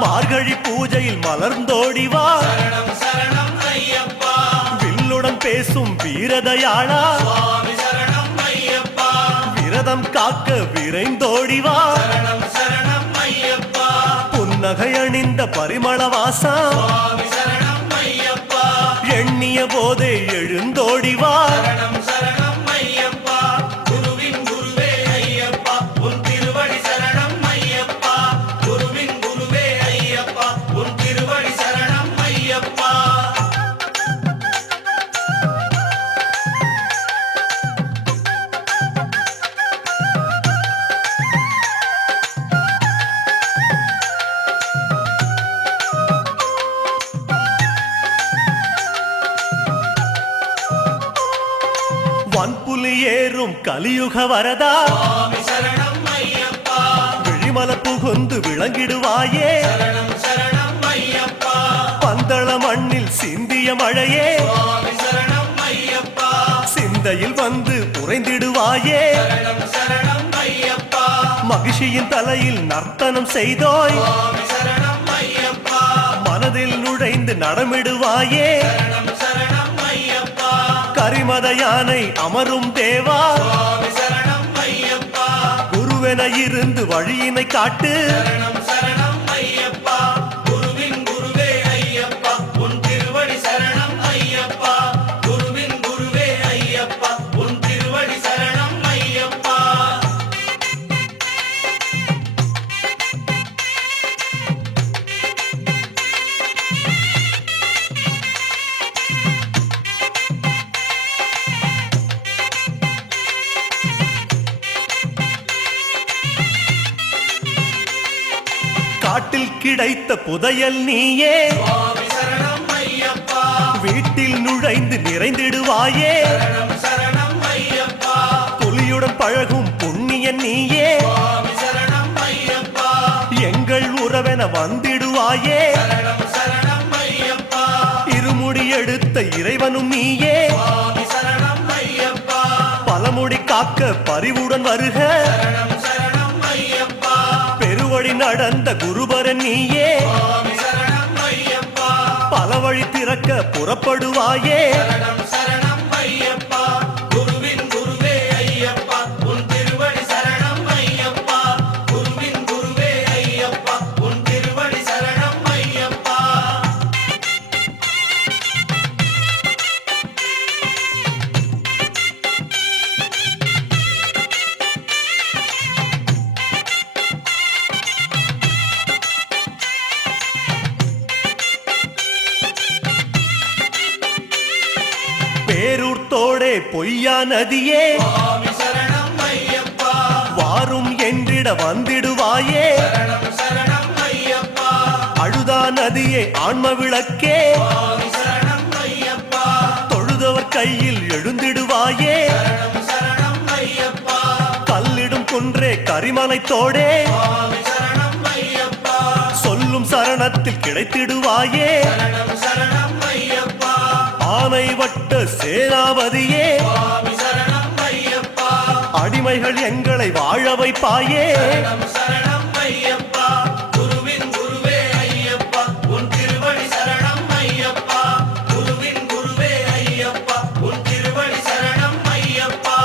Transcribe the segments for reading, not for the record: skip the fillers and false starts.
மார்கழி பூஜையில் மலர்ந்தோடிவா சரணம் சரணம் ஐயப்பா. வில்லுடன் பேசும் வீரதயாளா சுவாமி சரணம் ஐயப்பா. விரதம் காக்க விரைந்தோடிவா சரணம் சரணம் ஐயப்பா. புன்னகை அணிந்த பரிமளவாசா சுவாமி சரணம் ஐயப்பா. எண்ணிய போதே எழுந்தோடிவா சரணம் சரணம் ஐயப்பா. குருவின் குருவே ஐயப்பா. உன் திருவடி சரணம் ஐயப்பா. குருவின் குருவே ஐயப்பா. உன் திருவடி சரணம் ஐயப்பா. வன்புலி ஏறும் கலியுக வரதா சுவாமி சரணம் ஐயப்பா. விழிமல புகுந்து விளங்கிடுவாயே சரணம் சரணம் ஐயப்பா. பந்தள மண்ணில் சிந்திய மழையே சுவாமி சரணம் ஐயப்பா. சிந்தையில் வந்து உறைந்திடுவாயே சரணம் சரணம் ஐயப்பா. மகிழ்ச்சியின் தலையில் நர்த்தனம் செய்தோய் சுவாமி சரணம் ஐயப்பா. மனதில் நுழைந்து நடமிடுவாயே சரணம் சரணம் ஐயப்பா. கரிமத யானை அமரும் தேவா சுவாமி சரணம் ஐயப்பா. குருவென இருந்து வழியினை காட்டு சரணம் சரணம் ஐயப்பா. குருவின் குருவே ஐயப்பா. உன் திருவடி சரணம் ஐயப்பா. குருவின் குருவே ஐயப்பா. உன் திருவடி சரணம் ஐயப்பா. காட்டில் கிடைத்த புதையல் நீயே சுவாமி சரணம் ஐயப்பா. வீட்டில் நுழைந்து நிறைந்திடுவாயே சரணம் சரணம் ஐயப்பா. புலியுடன் பழகும் புண்ணியன் நீயே சுவாமி சரணம் ஐயப்பா. எங்கள் உறவென வந்திடுவாயே சரணம் சரணம் ஐயப்பா. இருமுடி எடுத்த இறைவனும் நீயே சுவாமி சரணம் ஐயப்பா. பலமுடி காக்க பரிவுடன் வருக சரணம் சரணம் ஐயப்பா. பெருவழி நடந்த குருபரன் நீயே சுவாமி சரணம் ஐயப்பா. பல வழி திறக்க புறப்படுவாயே சரணம் சரணம் ஐயப்பா. குருவின் குருவே ஐயப்பா. உன் திருவடி சரணம் ஐயப்பா. குருவின் குருவே ஐயப்பா. உன் திருவடி சரணம் ஐயப்பா. பேரூர் தோடே பொய்யா நதியே சுவாமி சரணம் ஐயப்பா. வாரும் என்றிட வந்திடுவாயே சரணம் சரணம் ஐயப்பா. அழுதா நதியே ஆன்ம விளக்கே சுவாமி சரணம் ஐயப்பா. தொழுதவர் கையில் எழுந்திடுவாயே சரணம் சரணம் ஐயப்பா. கல்லிடும் குன்றே கரிமலை தோடே சுவாமி சரணம் ஐயப்பா. சொல்லும் சரணத்தில் கிடைத்திடுவாயே சரணம் சரணம் ஐயப்பா. ஆனை வட்ட சேனாபதியே சுவாமி சரணம் ஐயப்பா. அடிமைகள் எங்களை வாழ வைப்பாயே சரணம் சரணம் ஐயப்பா. குருவின் குருவே ஐயப்பா. உன் திருவடி சரணம் ஐயப்பா. குருவின் குருவே ஐயப்பா. உன் திருவடி சரணம் ஐயப்பா.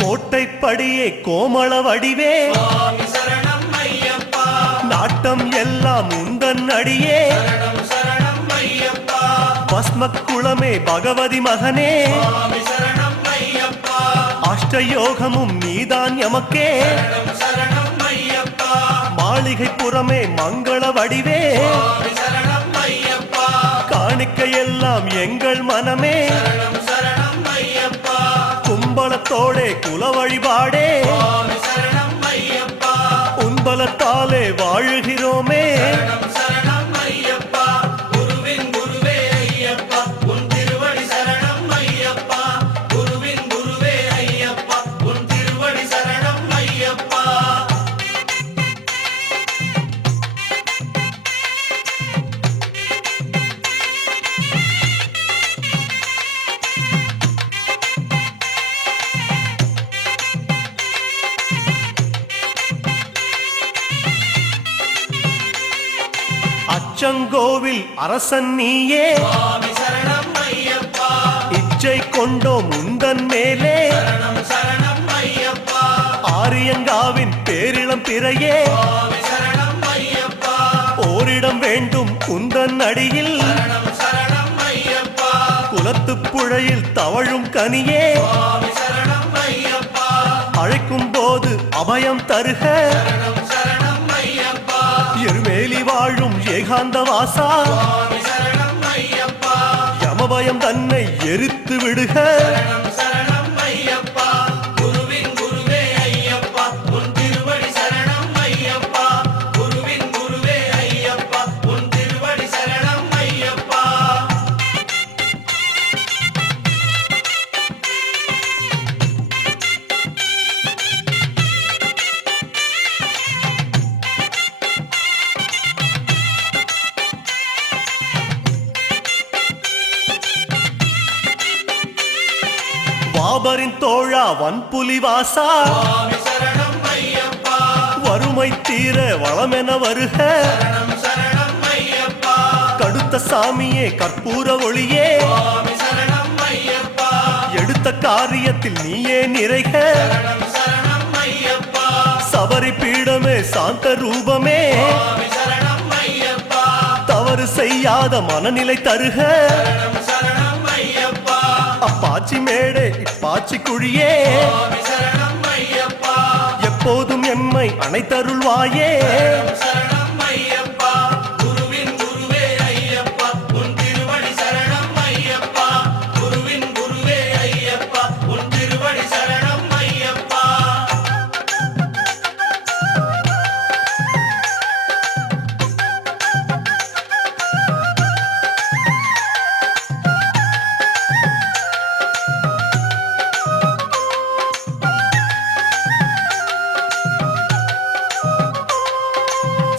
கோட்டைப்படியே கோமள வடிவே சுவாமி சரணம் ஐயப்பா. நாட்டம் எல்லாம் உந்தன் அடியே சரணம் சரணம் ஐயப்பா. பஸ்ம குளமே பகவதி மகனே சுவாமி சரணம் ஐயப்பா. அஷ்டயோகமும் நீதான் எமக்கே சரணம் சரணம் ஐயப்பா. மாளிகை புறமே மங்கள வடிவே சுவாமி சரணம் ஐயப்பா. காணிக்கையெல்லாம் எங்கள் மனமே சரணம் சரணம் ஐயப்பா. கும்பலத்தோடே குல வழிபாடே சுவாமி சரணம் ஐயப்பா. உன்பலத்தாலே வாழுகிறோமே சரணம் சரணம் ஐயப்பா. குருவின் குருவே ஐயப்பா. உன் திருவடி சரணம் ஐயப்பா. குருவின் குருவே ஐயப்பா. உன் திருவடி சரணம் ஐயப்பா. அச்சங்கோவில் அரசன் நீயே சுவாமி சரணம் ஐயப்பா இச்சை கொண்டோம் உந்தன் மேலே சரணம் சரணம் ஐயப்பா ஆரியங்காவின் பேரிளம் பிறையே சுவாமி சரணம் ஐயப்பா ஓரிடம் வேண்டும் உந்தன் அடியில் சரணம் சரணம் ஐயப்பா குலத்துப் புழையில் தவழும் கனியே சுவாமி சரணம் ஐயப்பா அழைக்கும் போது அபயம் தருக சரணம் சரணம் ஐயப்பா எருமேலி வாழும் ஏகாந்த வாசா சுவாமி சரணம் ஐயப்பா யமபயம் தன்னை எரித்து விடுக சரணம் சரணம் ஐயப்பா குருவின் குருவே ஐயப்பா உன் திருவடி சரணம் ஐயப்பா குருவின் குருவே ஐயப்பா உன் திருவடி சரணம் ஐயப்பா வாபரின் தோழா வன்புலி வாசா சுவாமி சரணம் ஐயப்பா வறுமை தீர வளமென வருக சரணம் சரணம் ஐயப்பா கடுத்த சாமியே கற்பூர ஒளியே சுவாமி சரணம் ஐயப்பா எடுத்த காரியத்தில் நீயே நிறைக சரணம் சரணம் ஐயப்பா சபரி பீடமே சாந்த ரூபமே சுவாமி சரணம் ஐயப்பா தவறு செய்யாத மனநிலை தருக சரணம் சரணம் ஐயப்பா அப்பாச்சி மேடே இப்பாச்சி குழியே சுவாமி சரணம் ஐயப்பா எப்போதும் எம்மை அனைத்தருள்வாயே சரணம் சரணம் ஐயப்பா குருவின் குருவே ஐயப்பா உன் திருவடி சரணம் ஐயப்பா குருவின் குருவே ஐயப்பா உன் திருவடி சரணம் ஐயப்பா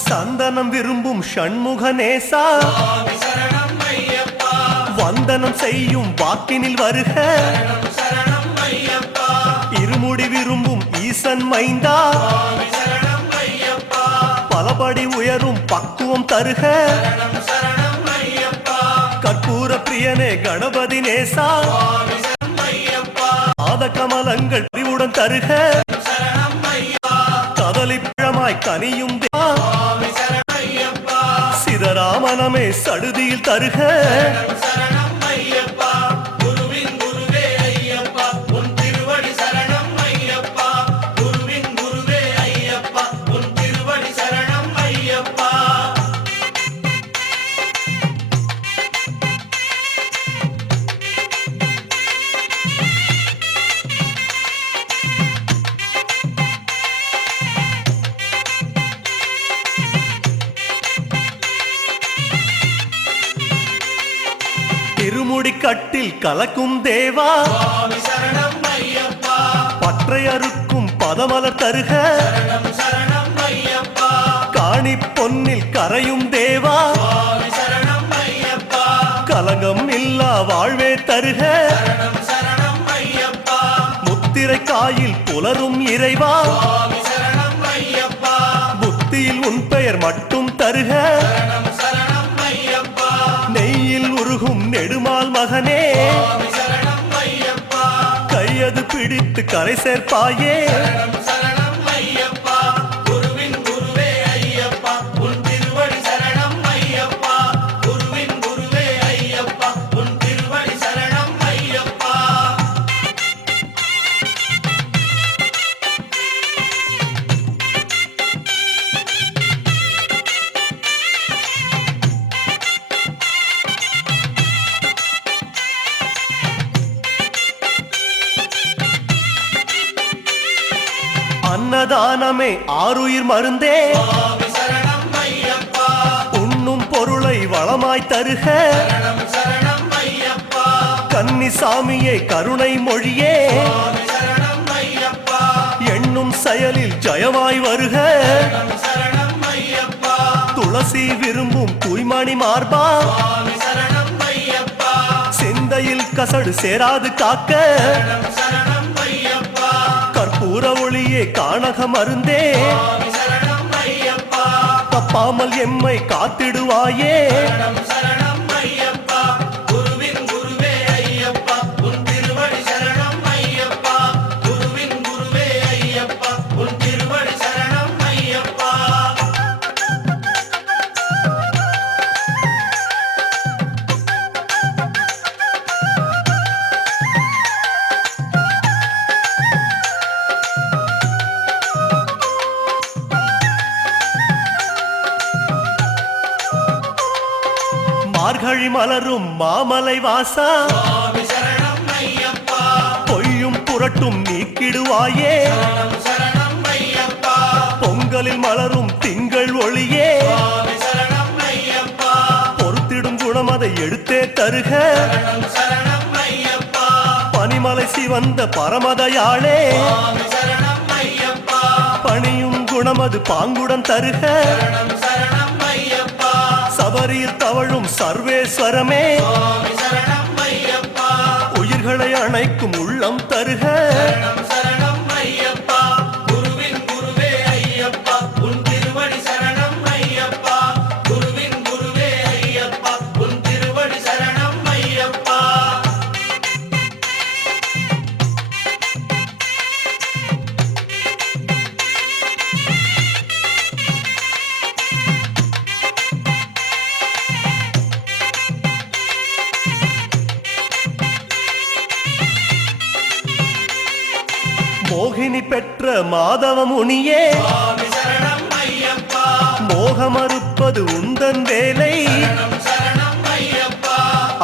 சந்தனம் விரும்பும் ஷண்முக நேசா சுவாமி சரணம் ஐயப்பா வந்தனம் செய்யும் வாக்கினில் வருக சரணம் சரணம் ஐயப்பா இருமுடி விரும்பும் ஈசன் மைந்தா சுவாமி சரணம் ஐயப்பா பலபடி உயரும் பக்குவம் தருக சரணம் சரணம் ஐயப்பா கற்பூர பிரியனே கணபதி நேசா சுவாமி சரணம் ஐயப்பா பாத கமலங்கள் அறிவுடன் தருக சரணம் ஐயா கதலி பழமாய் கனியும் தேவா. சுவாமி சரணம் ஐயப்பா சிதராமனமே சடுதியில் தருக சரணம் சரணம் ஐயப்பா குருவின் குருவே ஐயப்பா உன் திருவடி சரணம் ஐயப்பா குருவின் குருவே ஐயப்பா உன் திருவடி சரணம் ஐயப்பா திருமுடி கட்டில் கலக்கும் தேவா சுவாமி சரணம் ஐயப்பா பற்றை அறுக்கும் பதமலர் தருக சரணம் சரணம் ஐயப்பா காணி பொன்னில் கரையும் தேவா சுவாமி சரணம் ஐயப்பா கலங்கம் இல்லா வாழ்வே தருக சரணம் சரணம் ஐயப்பா முத்திரை காயில் புலரும் இறைவா சுவாமி சரணம் ஐயப்பா புத்தியில் உன் பெயர் மட்டும் தருக சரணம் சரணம் ஐயப்பா நெய்யில் உருகும் நெடுமால் மகனே சுவாமி சரணம் ஐயப்பா கையது பிடித்து கரை சேர்ப்பாயே சரணம் சரணம் ஐயப்பா குருவின் குருவே ஐயப்பா உன் திருவடி சரணம் ஐயப்பா குருவின் குருவே ஐயப்பா உன் திருவடி சரணம் ஐயப்பா அன்னதானமே ஆருயிர் மருந்தே சுவாமி சரணம் ஐயப்பா உண்ணும் பொருளை வளமாய் தருக சரணம் சரணம் ஐயப்பா கன்னிசாமியே கருணை மொழியே சுவாமி சரணம் ஐயப்பா எண்ணும் செயலில் ஜெயமாய் வருக சரணம் சரணம் ஐயப்பா துளசி விரும்பும் தூய்மணி மார்பா சுவாமி சரணம் ஐயப்பா சிந்தையில் கசடு சேராது காக்க சரணம் சரணம் ஐயப்பா கற்பூர ஒளியே காணக மருந்தே சுவாமி சரணம் ஐயப்பா தப்பாமல் எம்மை காத்திடுவாயே சரணம் சரணம் ஐயப்பா குருவின் குருவே ஐயப்பா உன் திருவடி சரணம் ஐயப்பா குருவின் குருவே ஐயப்பா உன் திருவடி சரணம் ஐயப்பா மார்கழி மலரும் மாமலை வாசா சுவாமி சரணம் ஐயப்பா பொய்யும் புரட்டும் நீக்கிடுவாயே சரணம் சரணம் ஐயப்பா பொங்கலில் மலரும் திங்கள் ஒளியே சுவாமி சரணம் ஐயப்பா பொறுத்திடும் குணம் அதை எடுத்தே தருக சரணம் சரணம் ஐயப்பா பனிமலை சிவந்த பரமதயாளே சுவாமி சரணம் ஐயப்பா பணியும் குணம் அது பாங்குடன் தருக சரணம் சரணம் ஐயப்பா சபரியில் தவழும் சர்வேஸ்வரமே சுவாமி சரணம் ஐயப்பா உயிர்களை அணைக்கும் உள்ளம் தருக சரணம் சரணம் ஐயப்பா குருவின் குருவே ஐயப்பா உன் திருவடி சரணம் ஐயப்பா குருவின் குருவே ஐயப்பா உன் திருவடி சரணம் ஐயப்பா மோகினி பெற்ற மாதவ முனியே சுவாமி சரணம் ஐயப்பா மோகமறுப்பது உந்தன் வேலை சரணம் சரணம் ஐயப்பா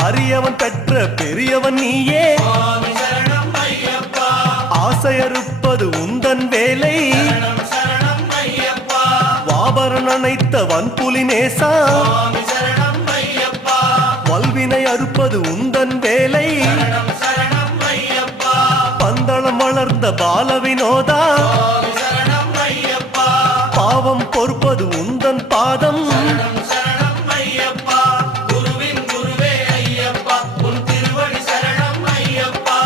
அரியவன் பெற்ற பெரியவன் நீயே சுவாமி சரணம் ஐயப்பா ஆசையறுப்பது உந்தன் வேலை சரணம் சரணம் ஐயப்பா வாபரன் அணைத்த வன்புலி நேசா சுவாமி சரணம் ஐயப்பா வல்வினை அறுப்பது உந்தன் வேலை சரணம் சரணம் ஐயப்பா பந்தளம் வளர்ந்த பால வினோதா சுவாமி சரணம் ஐயப்பா பாவம் பொறுப்பது உந்தன் பாதம் சரணம் சரணம் ஐயப்பா குருவின் குருவே ஐயப்பா உன் திருவடி சரணம் ஐயப்பா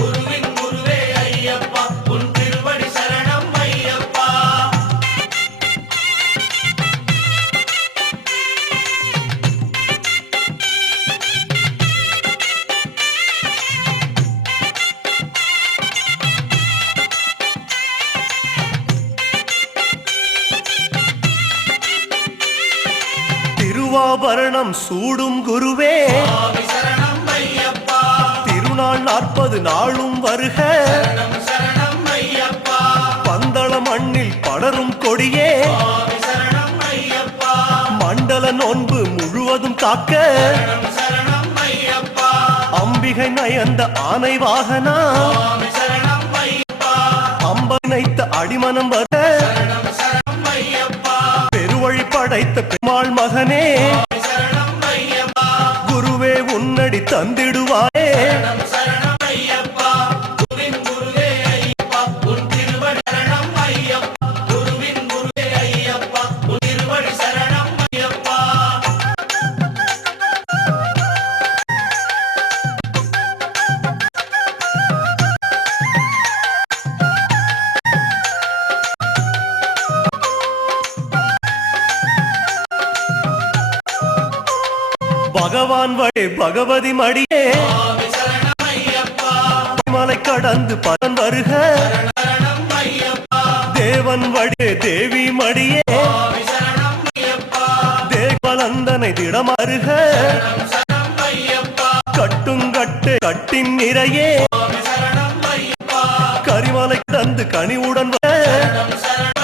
குருவின் குருவே ஐயப்பா உன் திருவடி சரணம் ஐயப்பா திருவாபரணம் சூடும் குருவே சுவாமி சரணம் ஐயப்பா திருநாள் 40 நாளும் வருக சரணம் சரணம் ஐயப்பா பந்தள மண்ணில் படரும் கொடியே சுவாமி சரணம் ஐயப்பா மண்டல நோன்பு முழுவதும் காக்க சரணம் சரணம் ஐயப்பா அம்பிகை நயந்த ஆனை வாகனா சுவாமி சரணம் ஐயப்பா அம்பை நைத்த அடிமனம் வர சரணம் சரணம் ஐயப்பா பெருவழி படைத்த பெருமாள் மகனே சுவாமி சரணம் ஐயப்பா குருவே உன்னடி தந்திடுவாயே சரணம் சரணம் ஐயப்பா குருவின் குருவே ஐயப்பா உன் திருவடி சரணம் ஐயப்பா குருவின் குருவே ஐயப்பா உன் திருவடி சரணம் ஐயப்பா பகவான் வழி பகவதி மடியே சுவாமி சரணம் ஐயப்பா மலை கடந்து பதன் வருக சரணம் ஐயப்பா தேவன் வழியே தேவி மடியே சுவாமி சரணம் ஐயப்பா தேவலந்தனை திடமருக சரணம் சரணம் ஐயப்பா கட்டுங்கட்டு கட்டின் நிறையே சுவாமி சரணம் ஐயப்பா கரிமலை கடந்து கனிவுடன் வர சரணம் சரணம்